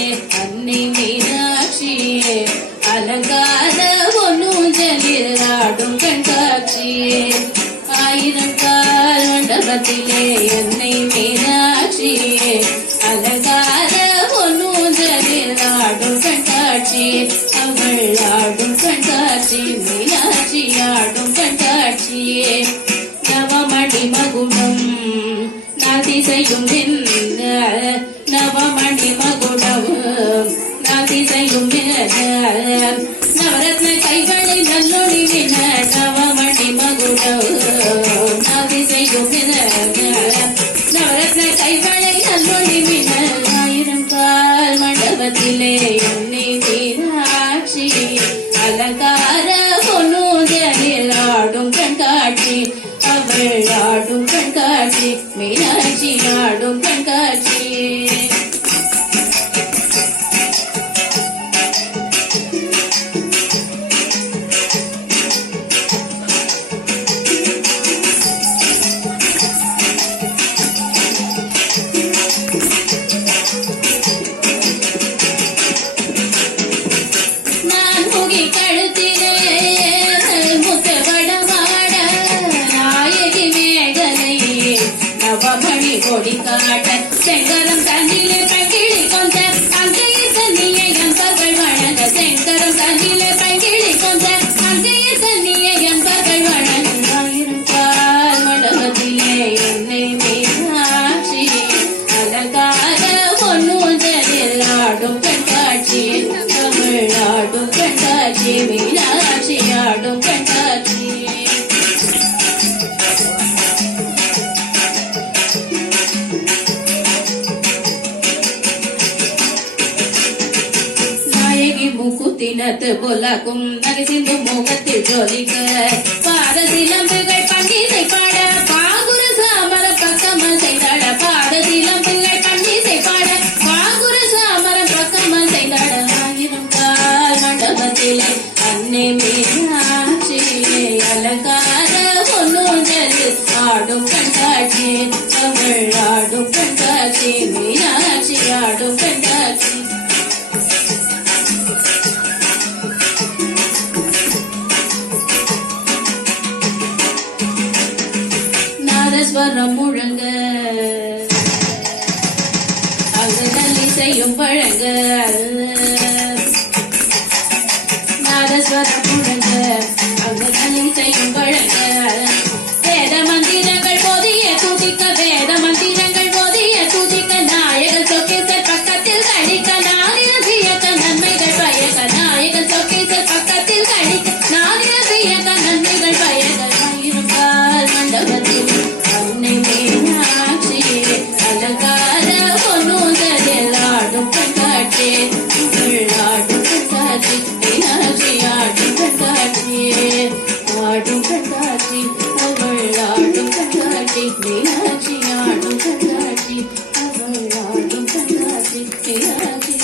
கண்காட்சியே அன்னை மீனாட்சியே அலங்கார ஒன்னூஞ்சலில் ஆடும் கண்காட்சியே ஆயிரம் கால் மண்டபத்திலே அன்னை மீனாட்சியே அலங்கார ஒன்னூஞ்சலில் ஆடும் கண்காட்சியே அவள் ஆடும் கண்காட்சி மீனாட்சி ஆடும் கண்காட்சியே நவமணி மகுடம் நாதிசையும் நவமணி மகுடம் நாதிசையும் நவரத்ன கைவளை நல்லொழிவின நவமணி மகுடம் நாதிசையும் நவரத்ன கைவளை நல்லொழிவின ஆயிரம் கால் மண்டபத்திலே என்னை மீனாட்சி அலங்கார பொன்னூஞ்சலில் ஆடும் கண்காட்சி அவள் ஆடும் கண்காட்சி மீனாட்சி ஆடும் கண்காட்சி நான் முகி கழுத்திலே நவமணி கொடி காட்ட செங்கரம் தண்ணிலே பங்கிழி கொண்ட அங்கைய தண்ணியை என்பர்கள் வணங்க செங்கரம் தண்ணிலே பங்கிழி கொண்ட அங்கைய தண்ணியை என்பர்கள் வணங்க ஆயிரம் கால் மண்டபத்திலே என்னை மீனாட்சி அலங்கார பொன்னூஞ்சலில் ஆடும் கண்காட்சி தமிழ் ஆடும் கண்காட்சி மீனாட்சி ஆடும் கண்காட்சி முக்குத்தினத்து பொல்லாக்கும் நரிசிந்து முகத்தில் ஜோலிக்க பாரதிலம்புகள் பண்டிசை பாட பாகுர சாமர பக்கமல் செய்தாட பாரதிலம்புகள் பண்டிசை பாட பாகுர சாமர பக்கமல் செய்தாட ஆயிரம் கால் மண்டபத்திலே அன்னை மீனாட்சி அலங்கார பொன்னூஞ்சலில் ஆடும் கண்காட்சி தமிழ் ஆடும் கண்காட்சி மீனாட்சி ஆடும் கண்காட்சி நாதஸ்வரம் முழங்க அங்கு நல்லிசையும் வழங்க நாதஸ்வரம் முழங்க அங்கு நல்லிசையும் வழங்க வேத மந்திரங்கள் போதிய துதிக்க வேத மந்திரங்கள் போதிய துதிக்க நாயகன் சொக்கேசர் பக்கத்தில் கழிக்க நாளில வியக்க நன்மைகள் பயக்க நாயகன் சொக்கேசர் பக்கத்தில் கழிக்க நாளில வியக்க நன்மைகள் பயக்க ஆயிரம் கால் மண்டபத்தில் அன்னை மீனாட்சி அலங்கார பொன்னூஞ்சலில் ஆடும் கண்காட்சி ஆடும் கண்காட்சி மீனாட்சி ஆடும் கண்காட்சி ஆடும் கண்காட்சி அவள் ஆடும் கண்காட்சி மீனாட்சி ஆடும் கண்காட்சி அவள் ஆடும் கண்காட்சி மீனாட்சி